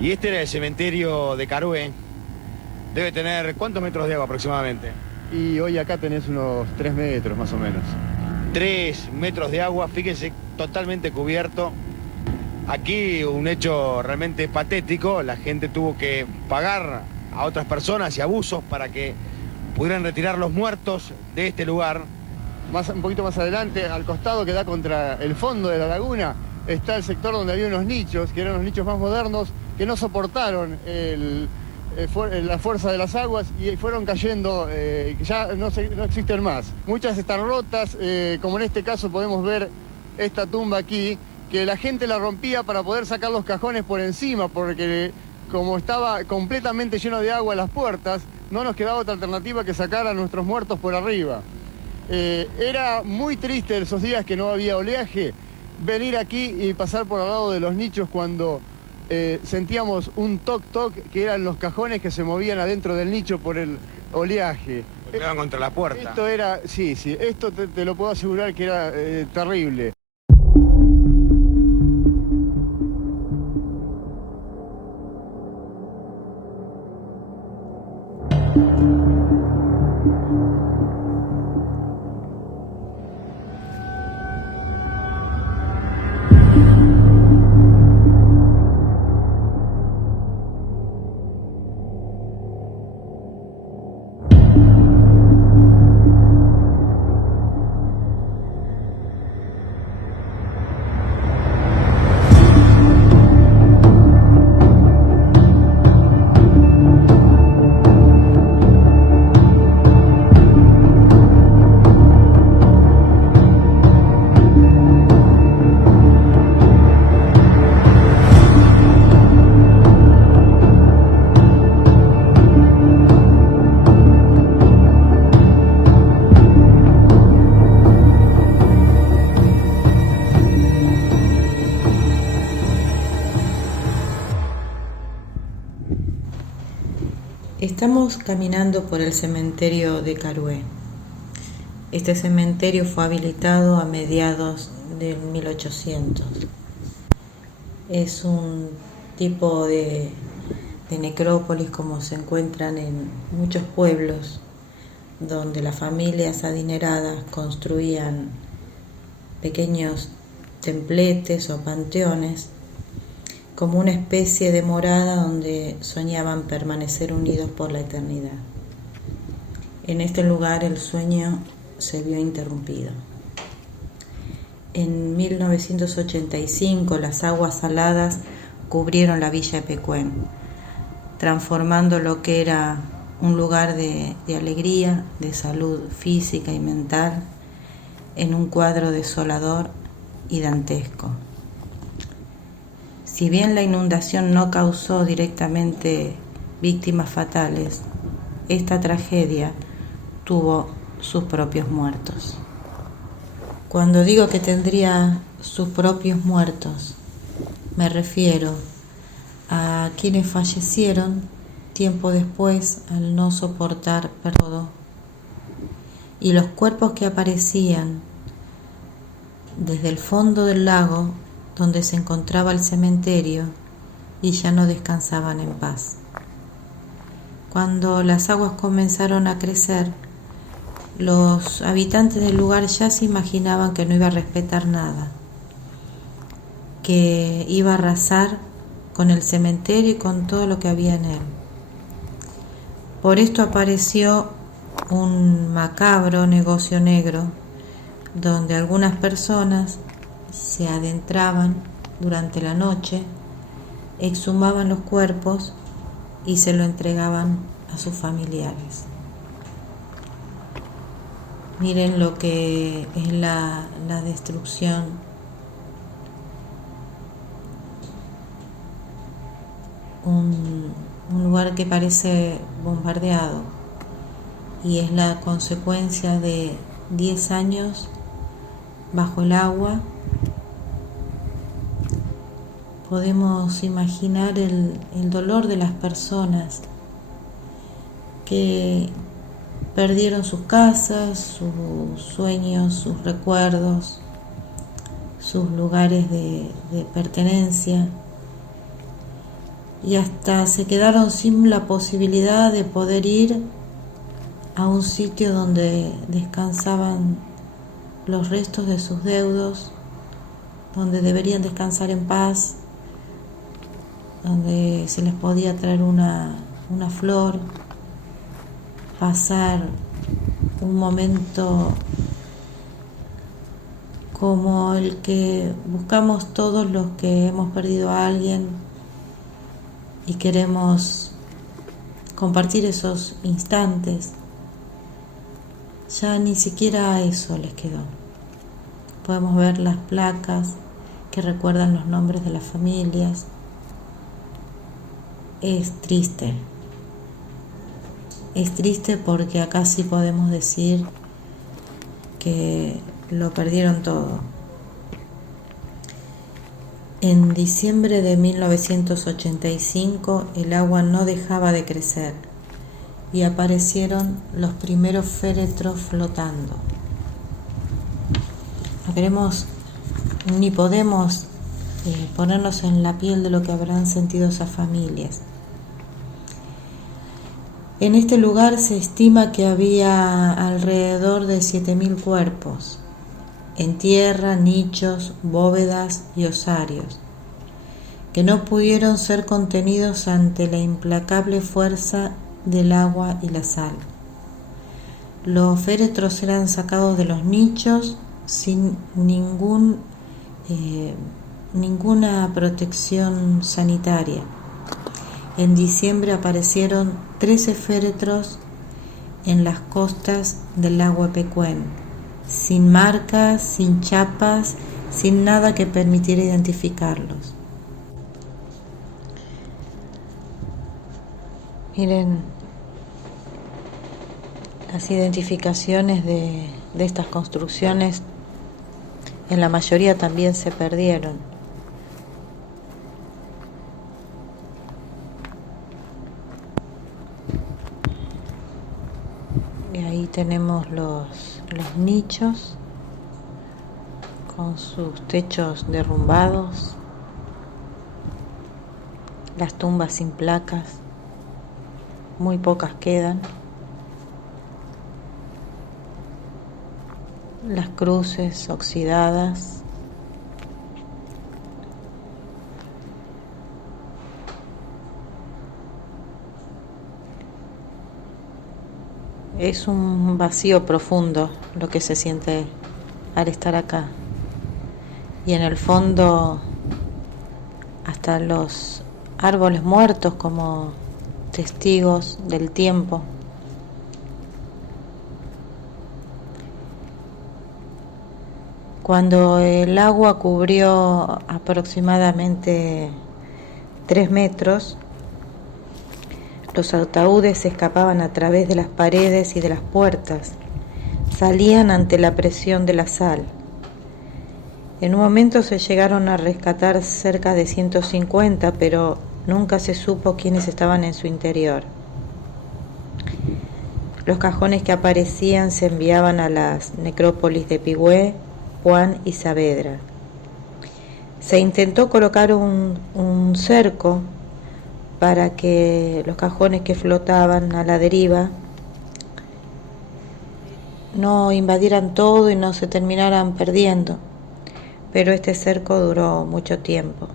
Y este era el cementerio de Carué. Debe tener, ¿cuántos metros de agua aproximadamente? Y hoy acá tenés unos 3 metros más o menos. 3 metros de agua, fíjense, totalmente cubierto. Aquí un hecho realmente patético, la gente tuvo que pagar a otras personas y abusos para que pudieran retirar los muertos de este lugar. Un poquito más adelante, al costado que da contra el fondo de la laguna, está el sector donde había unos nichos, que eran los nichos más modernos, que no soportaron la fuerza de las aguas y fueron cayendo, que ya no existen más. Muchas están rotas, como en este caso podemos ver esta tumba aquí, que la gente la rompía para poder sacar los cajones por encima, porque como estaba completamente lleno de agua las puertas, no nos quedaba otra alternativa que sacar a nuestros muertos por arriba. Era muy triste esos días que no había oleaje, venir aquí y pasar por al lado de los nichos cuando sentíamos un toc-toc, que eran los cajones que se movían adentro del nicho por el oleaje. Pegaban contra la puerta. Esto era, sí, esto te lo puedo asegurar que era terrible. Estamos caminando por el cementerio de Carué. Este cementerio fue habilitado a mediados del 1800. Es un tipo de necrópolis como se encuentran en muchos pueblos, donde las familias adineradas construían pequeños templetes o panteones como una especie de morada donde soñaban permanecer unidos por la eternidad. En este lugar el sueño se vio interrumpido. En 1985 las aguas saladas cubrieron la villa de Pecuén, transformando lo que era un lugar de alegría, de salud física y mental, en un cuadro desolador y dantesco. Si bien la inundación no causó directamente víctimas fatales, esta tragedia tuvo sus propios muertos. Cuando digo que tendría sus propios muertos, me refiero a quienes fallecieron tiempo después al no soportar todo, y los cuerpos que aparecían desde el fondo del lago donde se encontraba el cementerio y ya no descansaban en paz. Cuando las aguas comenzaron a crecer, los habitantes del lugar ya se imaginaban que no iba a respetar nada, que iba a arrasar con el cementerio y con todo lo que había en él. Por esto apareció un macabro negocio negro donde algunas personas se adentraban durante la noche, exhumaban los cuerpos y se lo entregaban a sus familiares. Miren lo que es la destrucción. Un lugar que parece bombardeado, y es la consecuencia de 10 años bajo el agua. Podemos imaginar el dolor de las personas que perdieron sus casas, sus sueños, sus recuerdos, sus lugares de pertenencia, y hasta se quedaron sin la posibilidad de poder ir a un sitio donde descansaban los restos de sus deudos, donde deberían descansar en paz, donde se les podía traer una flor, pasar un momento como el que buscamos todos los que hemos perdido a alguien y queremos compartir esos instantes. Ya ni siquiera eso les quedó. Podemos ver las placas que recuerdan los nombres de las familias. Es triste. Es triste porque acá sí podemos decir que lo perdieron todo. En diciembre de 1985 el agua no dejaba de crecer y aparecieron los primeros féretros flotando. No queremos ni podemos ponernos en la piel de lo que habrán sentido esas familias. En este lugar se estima que había alrededor de 7.000 cuerpos, en tierra, nichos, bóvedas y osarios, que no pudieron ser contenidos ante la implacable fuerza del agua y la sal. Los féretros eran sacados de los nichos sin ninguna protección sanitaria. En diciembre aparecieron 13 féretros en las costas del lago Epecuén, sin marcas, sin chapas, sin nada que permitiera identificarlos. Miren, las identificaciones de estas construcciones en la mayoría también se perdieron. Y ahí tenemos los nichos con sus techos derrumbados, las tumbas sin placas, muy pocas quedan, las cruces oxidadas, es un vacío profundo lo que se siente al estar acá, y en el fondo hasta los árboles muertos como testigos del tiempo. Cuando el agua cubrió aproximadamente 3 metros, los ataúdes se escapaban a través de las paredes y de las puertas, salían ante la presión de la sal. En un momento se llegaron a rescatar cerca de 150, pero nunca se supo quiénes estaban en su interior. Los cajones que aparecían se enviaban a las necrópolis de Pigüé, Juan y Saavedra. Se intentó colocar un cerco para que los cajones que flotaban a la deriva no invadieran todo y no se terminaran perdiendo, pero este cerco duró mucho tiempo.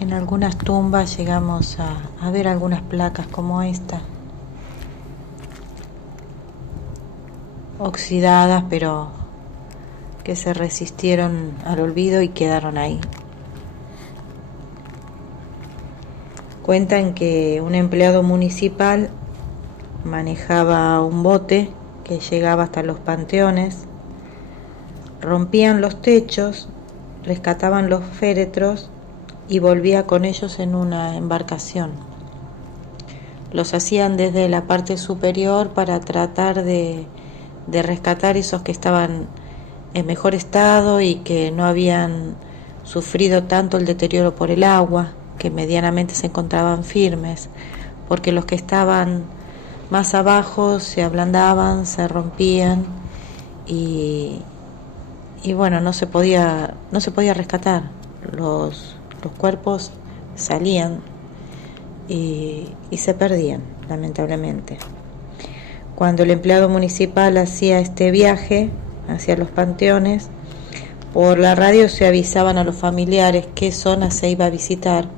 En algunas tumbas llegamos a ver algunas placas como esta, oxidadas, pero que se resistieron al olvido y quedaron ahí. Cuentan que un empleado municipal manejaba un bote que llegaba hasta los panteones, rompían los techos, rescataban los féretros y volvía con ellos en una embarcación. Los hacían desde la parte superior para tratar de rescatar esos que estaban en mejor estado y que no habían sufrido tanto el deterioro por el agua, que medianamente se encontraban firmes, porque los que estaban más abajo se ablandaban, se rompían y, y bueno, no se podía rescatar. Los cuerpos salían y se perdían, lamentablemente. Cuando el empleado municipal hacía este viaje hacia los panteones, por la radio se avisaban a los familiares qué zona se iba a visitar,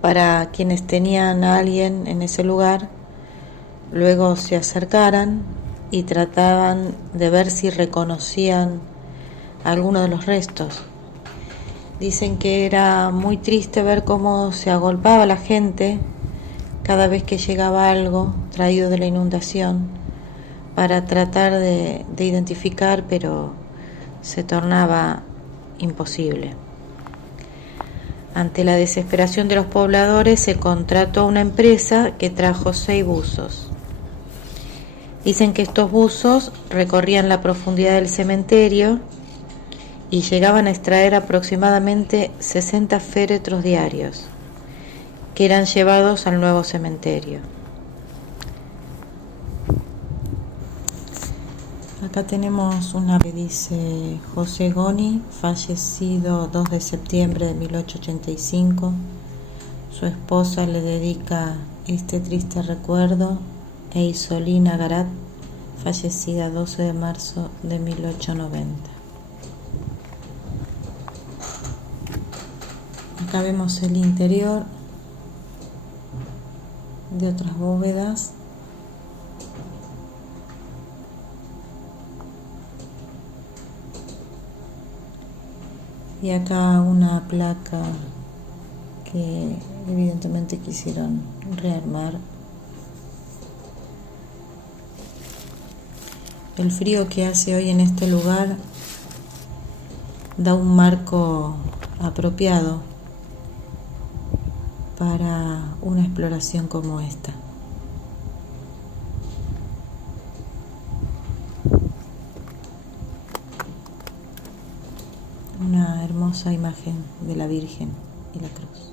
para quienes tenían a alguien en ese lugar, luego se acercaran y trataban de ver si reconocían alguno de los restos. Dicen que era muy triste ver cómo se agolpaba la gente cada vez que llegaba algo traído de la inundación para tratar de identificar, pero se tornaba imposible. Ante la desesperación de los pobladores, se contrató a una empresa que trajo 6 buzos. Dicen que estos buzos recorrían la profundidad del cementerio y llegaban a extraer aproximadamente 60 féretros diarios, que eran llevados al nuevo cementerio. Acá tenemos una que dice: José Goni, fallecido 2 de septiembre de 1885. Su esposa le dedica este triste recuerdo. E Isolina Garat, fallecida 12 de marzo de 1890. Acá vemos el interior de otras bóvedas. Y acá una placa que evidentemente quisieron rearmar. El frío que hace hoy en este lugar da un marco apropiado para una exploración como esta. Una hermosa imagen de la Virgen y la cruz.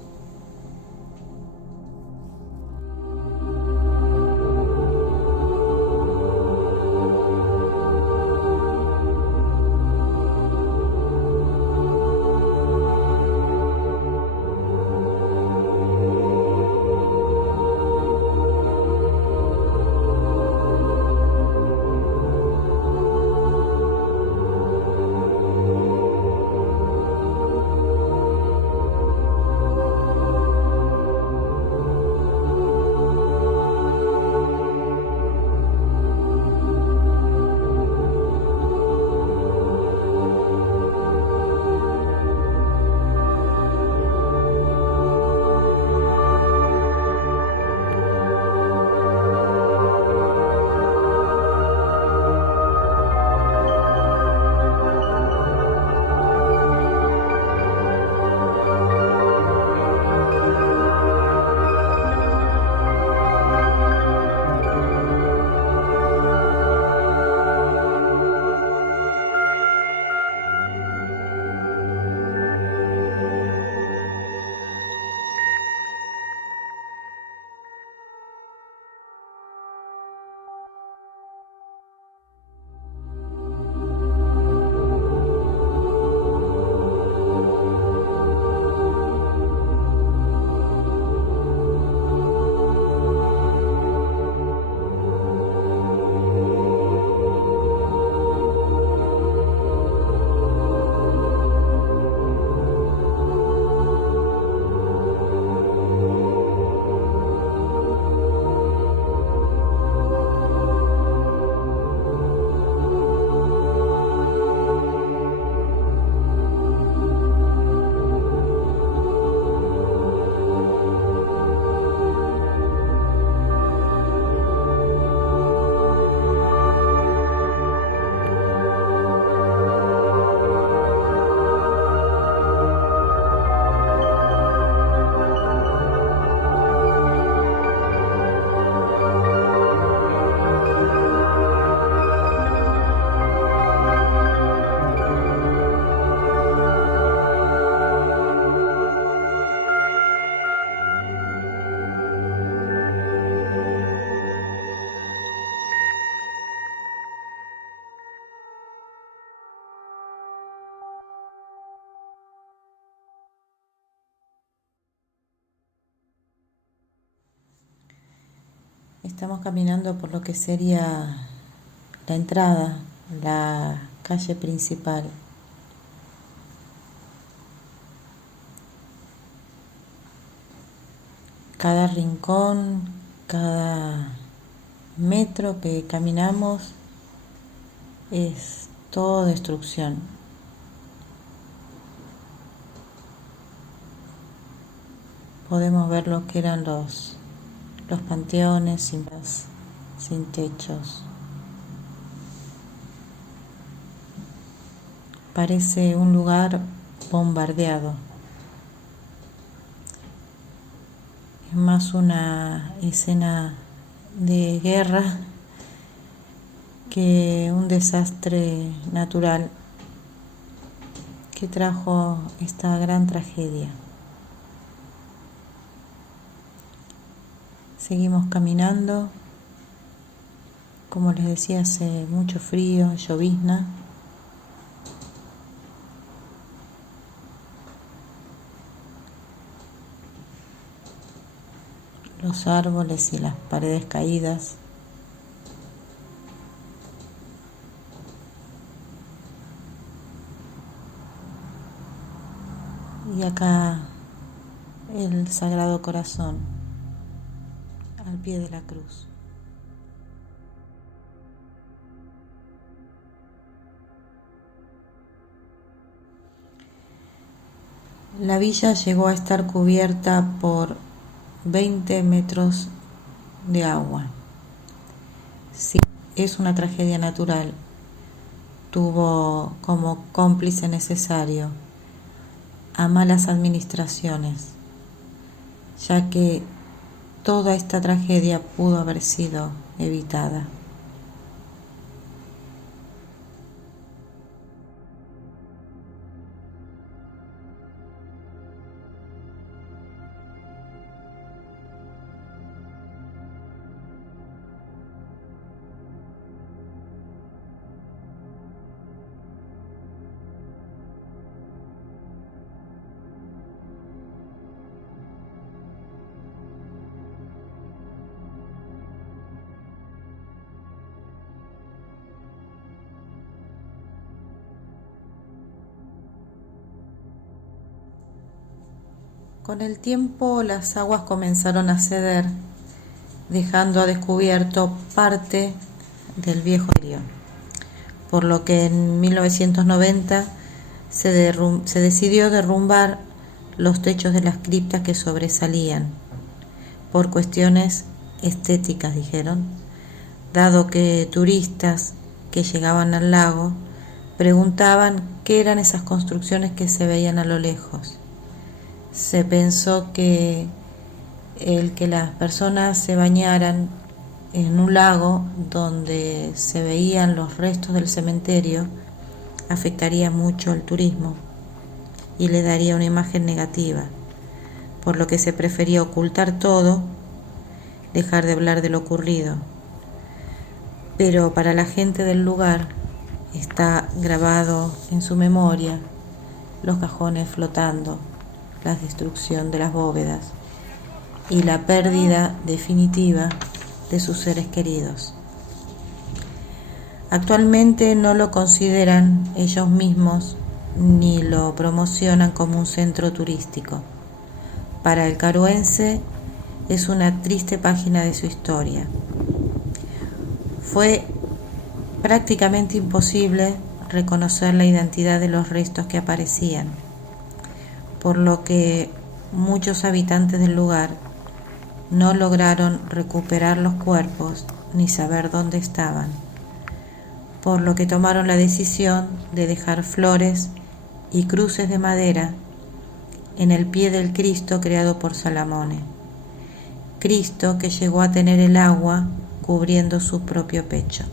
Estamos caminando por lo que sería la entrada, la calle principal. Cada rincón, cada metro que caminamos es todo destrucción. Podemos ver lo que eran los panteones sin techos. Parece un lugar bombardeado. Es más una escena de guerra que un desastre natural que trajo esta gran tragedia. Seguimos caminando. Como les decía, hace mucho frío, llovizna. Los árboles y las paredes caídas. Y acá el Sagrado Corazón, al pie de la cruz. La villa llegó a estar cubierta por 20 metros de agua. Sí, es una tragedia natural. Tuvo como cómplice necesario a malas administraciones, ya que toda esta tragedia pudo haber sido evitada. Con el tiempo las aguas comenzaron a ceder, dejando a descubierto parte del viejo río, por lo que en 1990 se decidió derrumbar los techos de las criptas que sobresalían, por cuestiones estéticas, dijeron, dado que turistas que llegaban al lago preguntaban qué eran esas construcciones que se veían a lo lejos. Se pensó que el que las personas se bañaran en un lago donde se veían los restos del cementerio afectaría mucho el turismo y le daría una imagen negativa, por lo que se prefería ocultar todo, dejar de hablar de lo ocurrido. Pero para la gente del lugar está grabado en su memoria los cajones flotando, la destrucción de las bóvedas y la pérdida definitiva de sus seres queridos. Actualmente no lo consideran ellos mismos ni lo promocionan como un centro turístico. Para el caruense es una triste página de su historia. Fue prácticamente imposible reconocer la identidad de los restos que aparecían, por lo que muchos habitantes del lugar no lograron recuperar los cuerpos ni saber dónde estaban, por lo que tomaron la decisión de dejar flores y cruces de madera en el pie del Cristo creado por Salamone, Cristo que llegó a tener el agua cubriendo su propio pecho.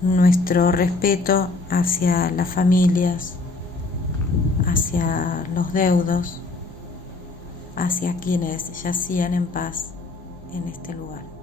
Nuestro respeto hacia las familias, hacia los deudos, hacia quienes yacían en paz en este lugar.